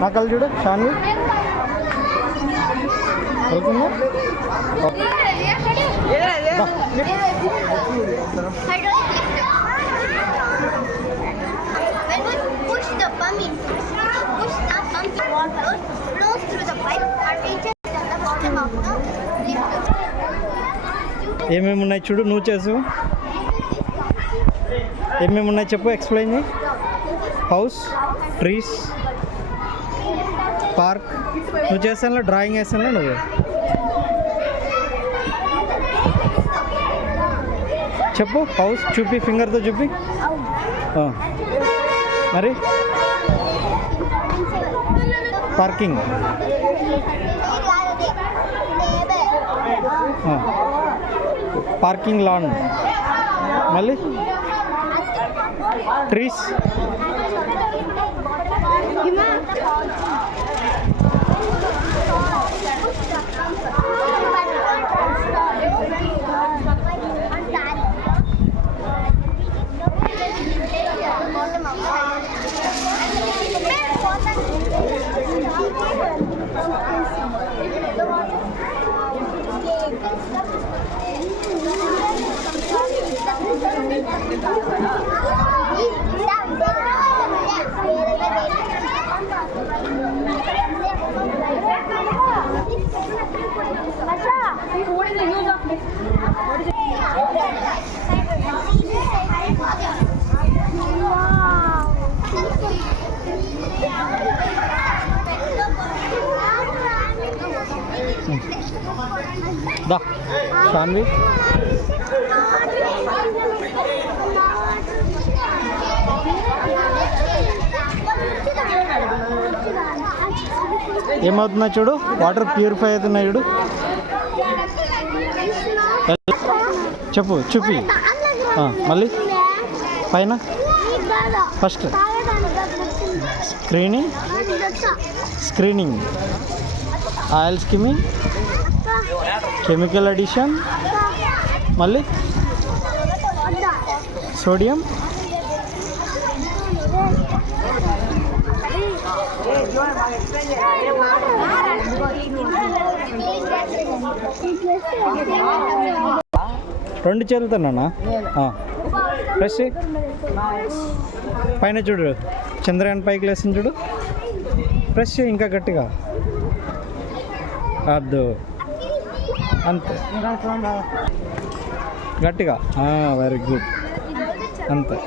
నా కళ్ళు చూడు షాన్వి వెళ్తుందా ఏమేమి ఉన్నాయి చూడు నువ్వు చేసు ఏమేమి ఉన్నాయి చెప్పు ఎక్స్ప్లెయిన్ చేయి హౌస్ ట్రీస్ పార్క్ నువ్వు చేస్తానులే డ్రాయింగ్ వేస్తానులే నువ్వు చెప్పు హౌస్ చూపి ఫింగర్తో చూపి మరి పార్కింగ్ పార్కింగ్ లాన్ మళ్ళీ ట్రీస్ దా శాన్వి ఏమవుతున్నా చూడు వాటర్ ప్యూరిఫై అవుతున్నాయి చూడు చెప్పు చూపి మళ్ళీ పైన first screening oil skimming chemical addition మళ్ళీ సోడియం రెండు చేతులతోనా ప్రెస్ పైన చూడు చంద్రయాన్ పైకి లేస్తుంది చూడు ప్రెస్ ఇంకా గట్టిగా అద్దు అంతే గట్టిగా వెరీ గుడ్ అంతే